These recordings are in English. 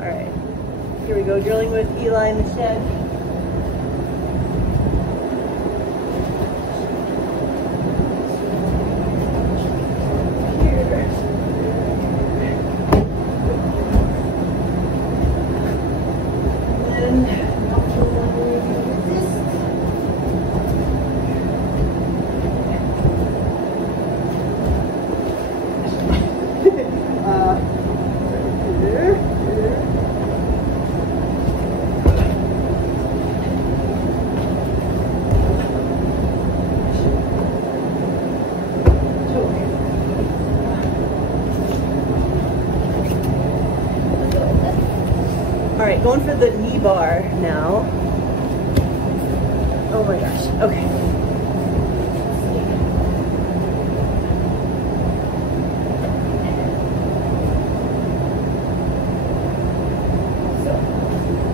All right, here we go, drilling with Eli in the shed. Alright, going for the knee bar now. Oh my gosh, okay. So,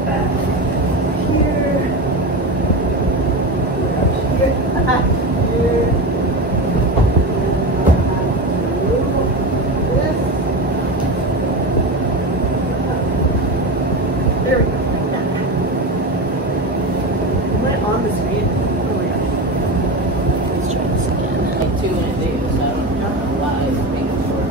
back here. Here. There we go. Am I on the screen? Oh my gosh. Let's try this again. Like 2 and a day, so I don't know why it's making sure.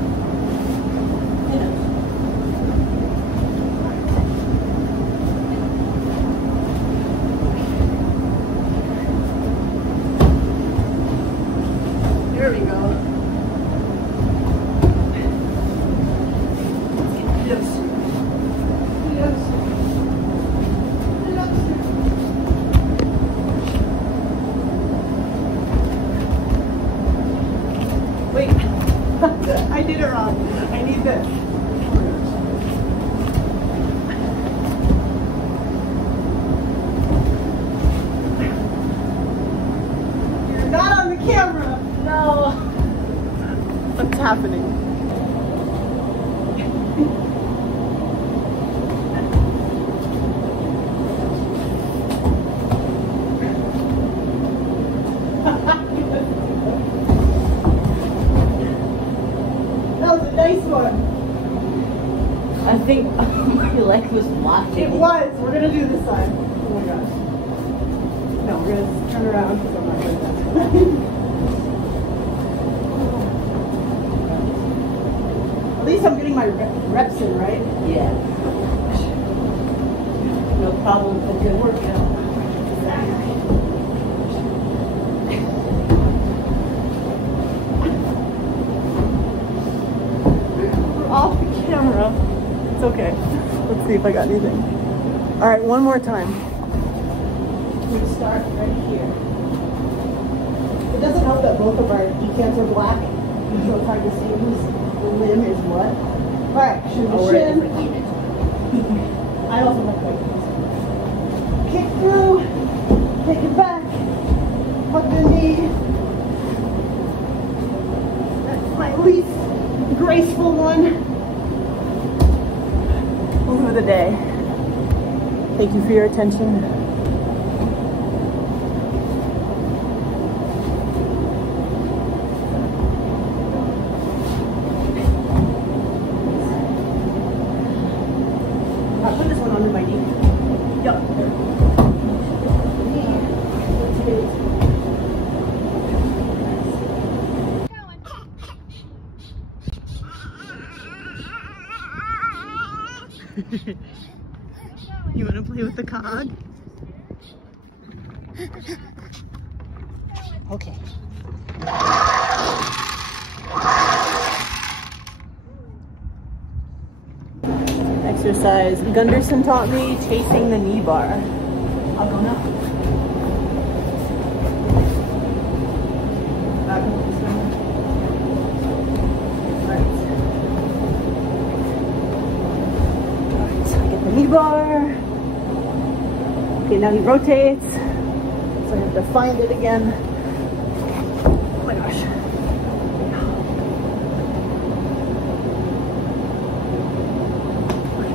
There we go. Yes. Yes. Wait, I did it wrong. I need this. You're not on the camera. No. What's happening? Nice one. I think my leg was locked. It was. We're gonna do this side. Oh my gosh. No, we're gonna turn around because I'm not good at that. At least I'm getting my reps in, right? Yeah. No problem. A good workout. Off the camera. It's okay. Let's see if I got anything. All right, one more time. We start right here. It doesn't help that both of our decants are black, so it's hard to see whose limb is what. All right, should we shin? I also like that. Kick through, take it back, hug the knee. That's my least graceful one of the day. Thank you for your attention. I'll put this one under my knee. Yup. You want to play with the cog? Okay. Exercise Gunderson taught me, chasing the knee bar. I'll go now. Back up this way. Alright, so I get the knee bar. Okay, now he rotates. So I have to find it again. Oh my gosh.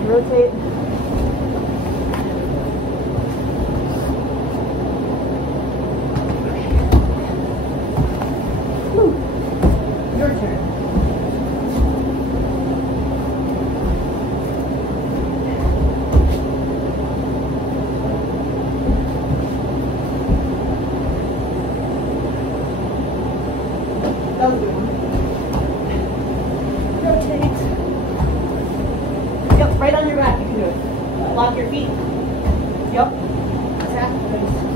Rotate. Whew. Your turn. That was a good one. Rotate. Yep, right on your back. You can do it. Lock your feet. Yep. Tap.